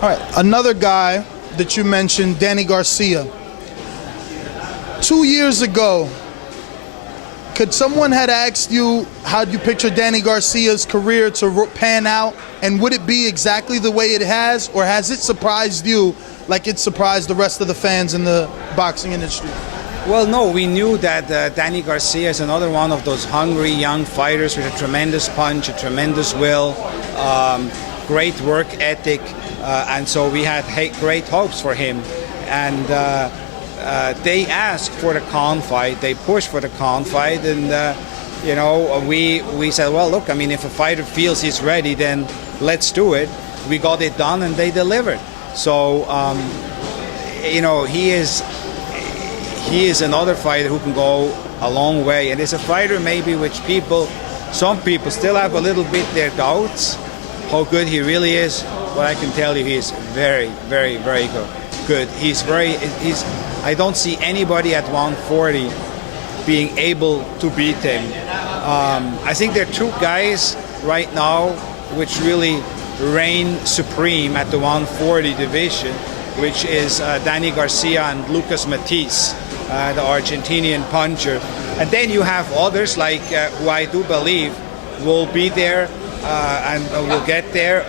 All right, another guy that you mentioned, Danny Garcia. 2 years ago, could someone had asked you how you picture Danny Garcia's career to pan out, and would it be exactly the way it has, or has it surprised you like it surprised the rest of the fans in the boxing industry? Well, no, we knew that Danny Garcia is another one of those hungry young fighters with a tremendous punch, a tremendous will, great work ethic, and so we had great hopes for him. And they asked for the Khan fight, they pushed for the Khan fight, and you know, we said, well, look, I mean, if a fighter feels he's ready, then let's do it. We got it done, and they delivered. So, you know, he is another fighter who can go a long way, and it's a fighter maybe which some people still have a little bit their doubts how good he really is. But I can tell you, he is very, very, very good. I don't see anybody at 140 being able to beat him. I think there are two guys right now which really reign supreme at the 140 division, which is Danny Garcia and Matthysse, the Argentinian puncher. And then you have others like who I do believe will be there and will get there,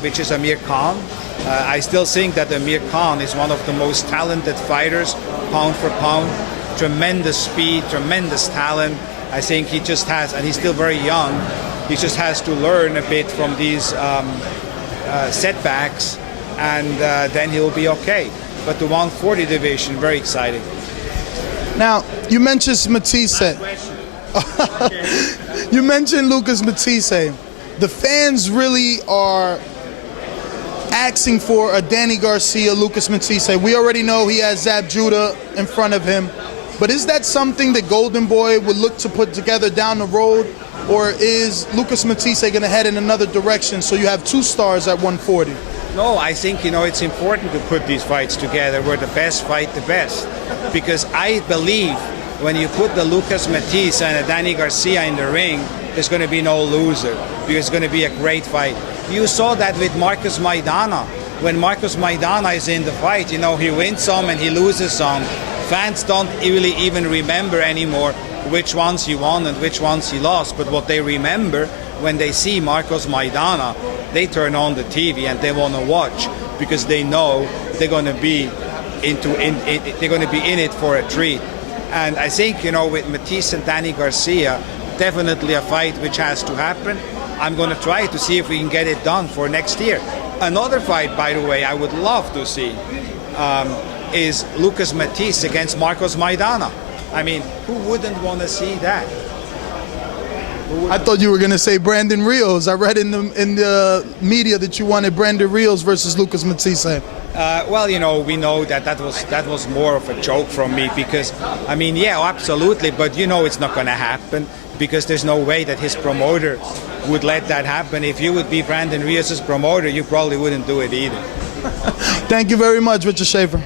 which is Amir Khan. I still think that Amir Khan is one of the most talented fighters, pound for pound. Tremendous speed, tremendous talent. I think he just has, and he's still very young, he just has to learn a bit from these setbacks, and then he'll be okay. But the 140 division, very exciting. Now, you mentioned Matthysse. You mentioned Matthysse. The fans really are asking for a Danny Garcia, Matthysse. We already know he has Zab Judah in front of him. But is that something that Golden Boy would look to put together down the road? Or is Matthysse going to head in another direction so you have two stars at 140? No, I think, you know, it's important to put these fights together where the best fight the best. Because I believe when you put the Matthysse and a Danny Garcia in the ring, there's going to be no loser, because it's going to be a great fight. You saw that with Maidana. When Maidana is in the fight, you know, he wins some and he loses some. Fans don't really even remember anymore which ones he won and which ones he lost. But what they remember when they see Maidana, they turn on the TV and they want to watch, because they know they're going to be in it for a treat. And I think, you know, with Matthysse and Danny Garcia, definitely a fight which has to happen. I'm going to try to see if we can get it done for next year. Another fight, by the way, I would love to see is Matthysse against Maidana. I mean, who wouldn't want to see that? I thought you were going to say Brandon Rios. I read in the media that you wanted Brandon Rios versus Matthysse. Well, you know, we know that was more of a joke from me, because, I mean, yeah, absolutely, but you know it's not going to happen, because there's no way that his promoter would let that happen. If you would be Brandon Rios' promoter, you probably wouldn't do it either. Thank you very much, Richard Schaefer.